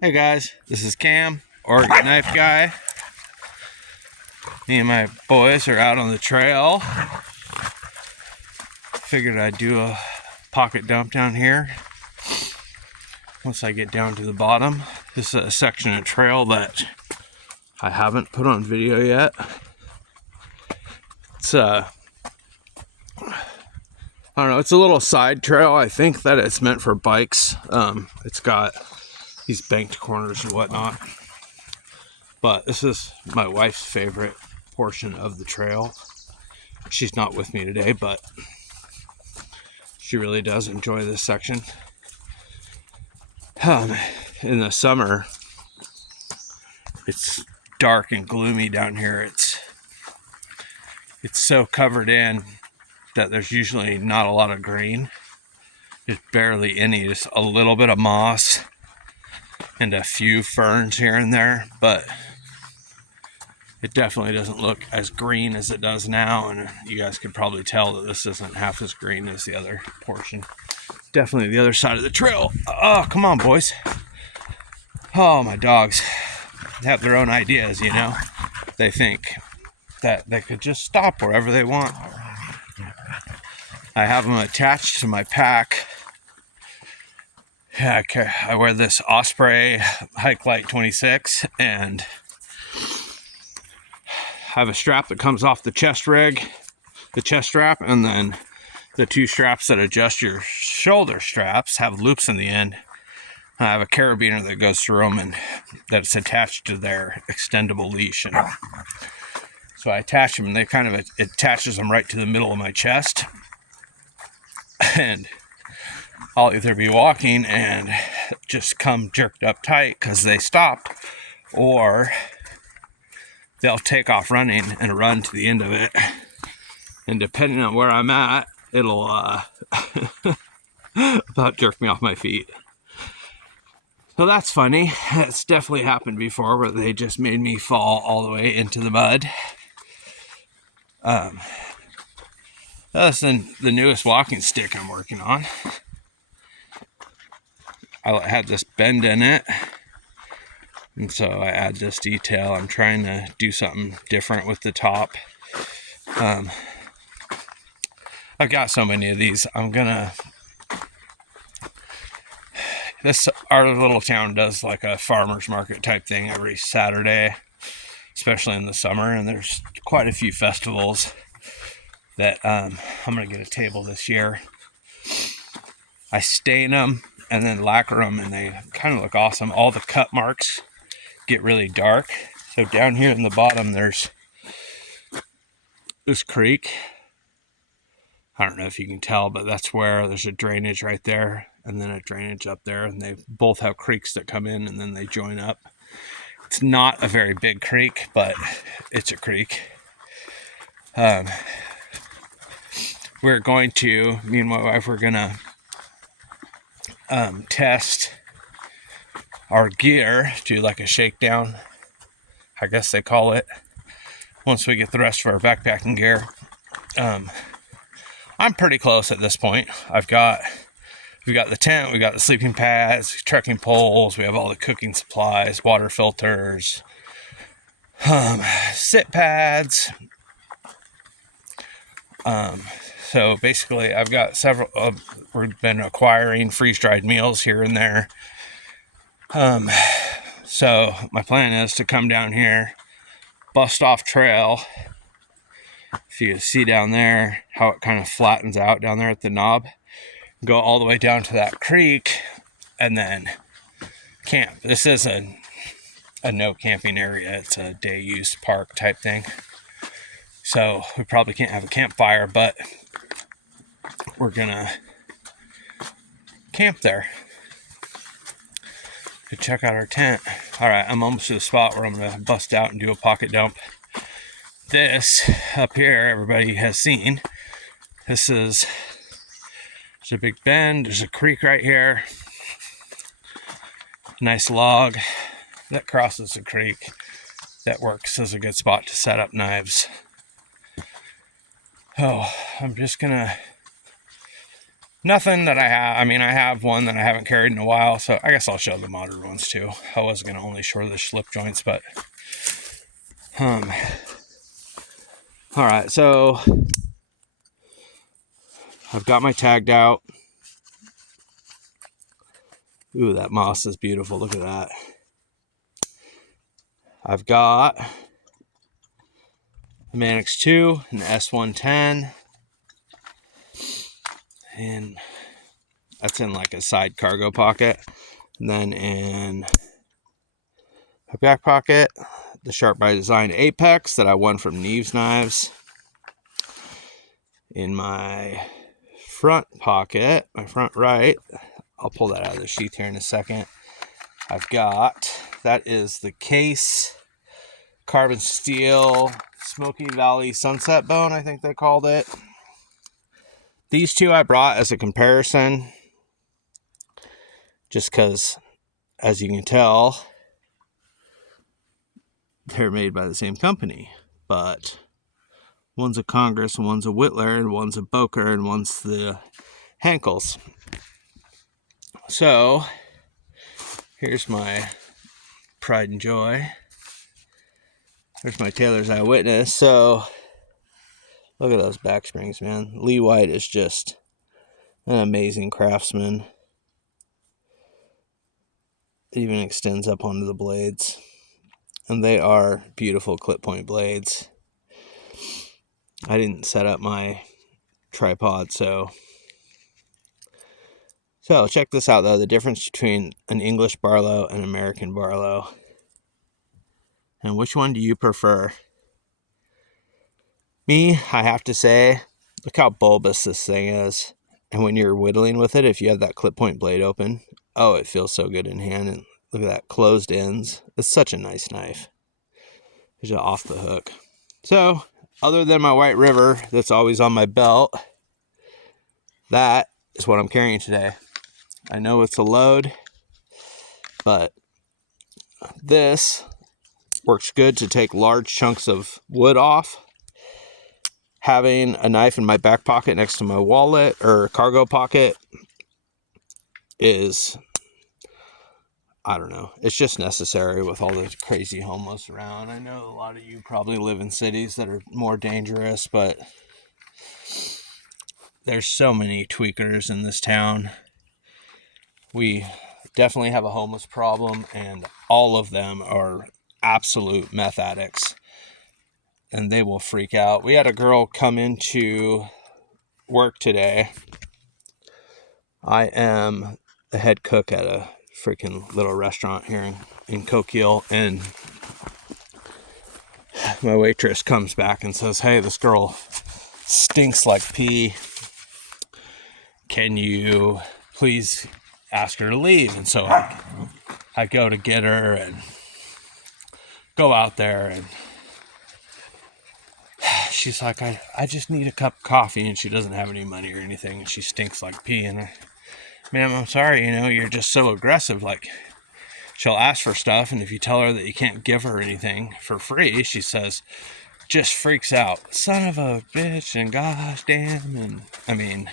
Hey guys, this is Cam, Oregon Knife Guy. Me and my boys are out on the trail. Figured I'd do a pocket dump down here once I get down to the bottom. This is a section of trail that I haven't put on video yet. It's I don't know, it's a little side trail. I think that it's meant for bikes. It's got these banked corners and whatnot. But this is my wife's favorite portion of the trail. She's not with me today, but she really does enjoy this section. In the summer, it's dark and gloomy down here. It's so covered in that there's usually not a lot of green. There's barely any, just a little bit of moss and a few ferns here and there, but it definitely doesn't look as green as it does now, and you guys could probably tell that this isn't half as green as the other portion. Definitely the other side of the trail. Oh, come on, boys. Oh, my dogs have their own ideas, you know. They think that they could just stop wherever they want. I have them attached to my pack. Yeah, I wear this Osprey Hike Light 26 and have a strap that comes off the chest rig, the chest strap, and then the two straps that adjust your shoulder straps have loops in the end. I have a carabiner that goes through them and that's attached to their extendable leash. And so I attach them and they kind of, it attaches them right to the middle of my chest. And I'll either be walking and just come jerked up tight because they stopped, or they'll take off running and run to the end of it. And depending on where I'm at, it'll about jerk me off my feet. So that's funny. It's definitely happened before where they just made me fall all the way into the mud. That's the newest walking stick I'm working on. I had this bend in it, and so I add this detail. I'm trying to do something different with the top. I've got so many of these. Our little town does like a farmer's market type thing every Saturday, especially in the summer, and there's quite a few festivals that I'm gonna get a table this year. I stain them and then lacquer them, and they kind of look awesome. All the cut marks get really dark. So down here in the bottom, there's this creek. I don't know if you can tell, but that's where there's a drainage right there, and then a drainage up there, and they both have creeks that come in and then they join up. It's not a very big creek, but it's a creek. We're going to, me and my wife, we're gonna test our gear, do like a shakedown, I guess they call it, once we get the rest of our backpacking gear. I'm pretty close at this point. We've got the tent, we got the sleeping pads, trekking poles, we have all the cooking supplies, water filters, sit pads. So basically I've got several, we've been acquiring freeze-dried meals here and there. So my plan is to come down here, bust off trail. If you see down there how it kind of flattens out down there at the knob, go all the way down to that creek and then camp. This is a no camping area. It's a day use park type thing. So we probably can't have a campfire, but we're gonna camp there. To check out our tent. All right, I'm almost to the spot where I'm gonna bust out and do a pocket dump. This up here, everybody has seen. There's a big bend. There's a creek right here. Nice log that crosses the creek. That works as a good spot to set up knives. Oh, I'm just gonna Nothing that I have. I mean, I have one that I haven't carried in a while, so I guess I'll show the modern ones too. I was going to only show the slip joints, but all right, so I've got my tagged out. Ooh, that moss is beautiful. Look at that. I've got a Manix 2, an S110, and that's in like a side cargo pocket. And then in a back pocket, the Sharp by Design Apex that I won from Neves Knives. In my front pocket, my front right, I'll pull that out of the sheath here in a second. I've got, that is the Case Carbon Steel Smoky Valley Sunset Bone, I think they called it. These two I brought as a comparison, just because, as you can tell, they're made by the same company, but one's a Congress and one's a Whittler and one's a Boker and one's the Henkels. So here's my pride and joy. There's my Taylor's Eyewitness. So look at those back springs, man. Lee White is just an amazing craftsman. It even extends up onto the blades, and they are beautiful clip point blades. I didn't set up my tripod, so check this out though, the difference between an English Barlow and American Barlow. And which one do you prefer? Me, I have to say, look how bulbous this thing is. And when you're whittling with it, if you have that clip point blade open, oh, it feels so good in hand. And look at that, closed ends. It's such a nice knife. It's just off the hook. So, other than my White River that's always on my belt, that is what I'm carrying today. I know it's a load, but this works good to take large chunks of wood off. Having a knife in my back pocket next to my wallet or cargo pocket is, I don't know, it's just necessary with all the crazy homeless around. I know a lot of you probably live in cities that are more dangerous, but there's so many tweakers in this town. We definitely have a homeless problem, and all of them are absolute meth addicts, and they will freak out. We had a girl come into work today. I am the head cook at a freaking little restaurant here in Coquille, and my waitress comes back and says, "Hey, this girl stinks like pee. Can you please ask her to leave?" And so I go to get her and go out there, and she's like, I just need a cup of coffee, and she doesn't have any money or anything, and she stinks like pee. And ma'am, I'm sorry, you're just so aggressive. Like, she'll ask for stuff, and if you tell her that you can't give her anything for free, she says, just freaks out. Son of a bitch, and gosh damn. And I mean,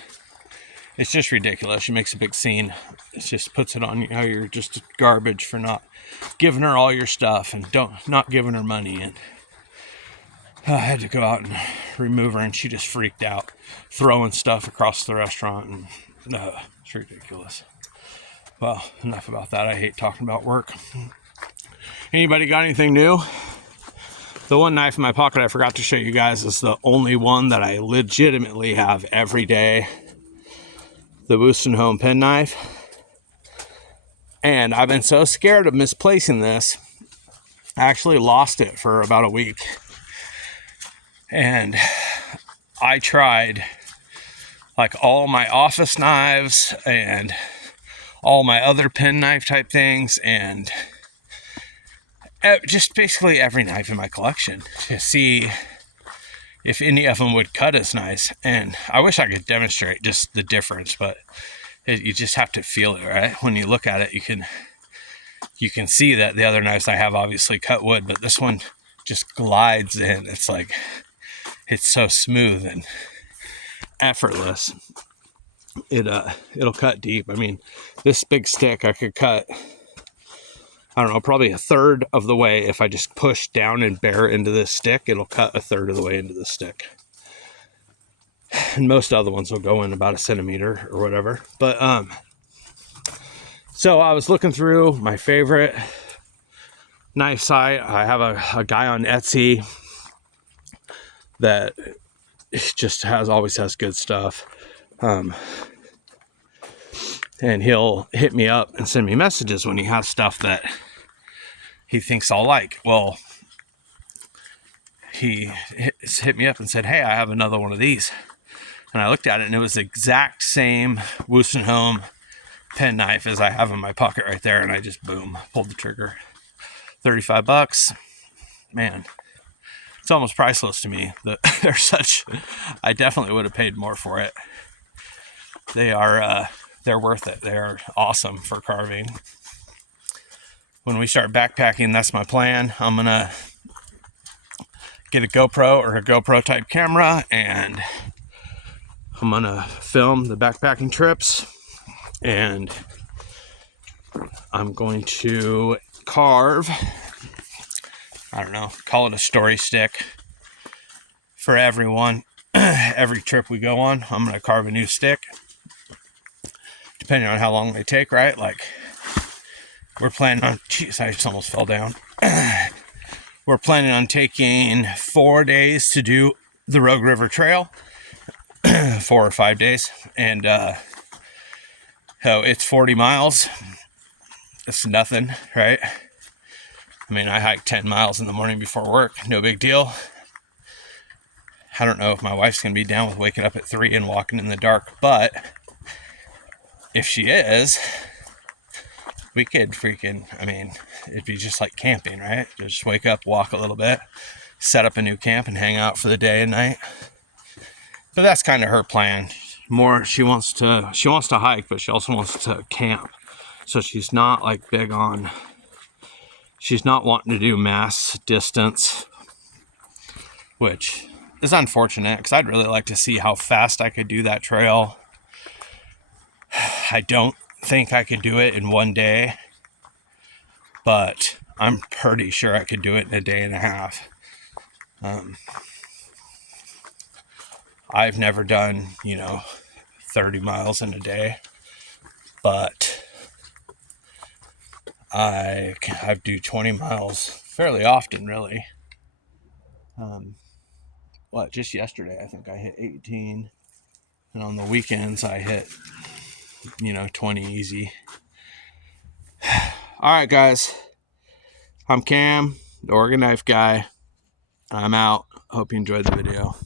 it's just ridiculous. She makes a big scene. It just puts it on you how you're just garbage for not giving her all your stuff and not giving her money. And I had to go out and remove her, and she just freaked out, throwing stuff across the restaurant, and it's ridiculous. Well, enough about that. I hate talking about work. Anybody got anything new? The one knife in my pocket I forgot to show you guys is the only one that I legitimately have every day. The Wooston pen knife. And I've been so scared of misplacing this, I actually lost it for about a week. And I tried like all my office knives and all my other pen knife type things, and just basically every knife in my collection to see if any of them would cut as nice. And I wish I could demonstrate just the difference, but you just have to feel it, right? When you look at it, you can see that the other knives I have obviously cut wood, but this one just glides in. It's like, it's so smooth and effortless. it'll cut deep. I mean, this big stick I could cut, I don't know, probably a third of the way. If I just push down and bear into this stick, it'll cut a third of the way into the stick. And most other ones will go in about a centimeter or whatever. But so I was looking through my favorite knife site. I have a guy on Etsy that just always has good stuff. And he'll hit me up and send me messages when he has stuff that he thinks I'll like. Well, he hit me up and said, hey, I have another one of these. And I looked at it, and it was the exact same Wustenholm pen knife as I have in my pocket right there. And I just, boom, pulled the trigger. $35. Man, it's almost priceless to me. They're such, I definitely would have paid more for it. They're worth it. They're awesome for carving. When we start backpacking, that's my plan. I'm going to get a GoPro or a GoPro type camera, and I'm going to film the backpacking trips, and I'm going to carve, I don't know, call it a story stick for everyone. Every trip we go on, I'm going to carve a new stick, depending on how long they take, right? Like, we're planning on, geez, I just almost fell down. We're planning on taking 4 days to do the Rogue River Trail, 4 or 5 days. And so it's 40 miles. It's nothing, right? I mean, I hike 10 miles in the morning before work. No big deal. I don't know if my wife's going to be down with waking up at 3 and walking in the dark, but if she is, we could freaking, I mean, it'd be just like camping, right? Just wake up, walk a little bit, set up a new camp, and hang out for the day and night. But that's kind of her plan. More, she wants to hike, but she also wants to camp. So she's not like big on, she's not wanting to do mass distance, which is unfortunate because I'd really like to see how fast I could do that trail. I don't think I could do it in 1 day, but I'm pretty sure I could do it in a day and a half. I've never done, 30 miles in a day, but I do 20 miles fairly often, really. Just yesterday, I think I hit 18, and on the weekends, I hit, 20 easy. All right, guys. I'm Cam, the Oregon Knife Guy. I'm out. Hope you enjoyed the video.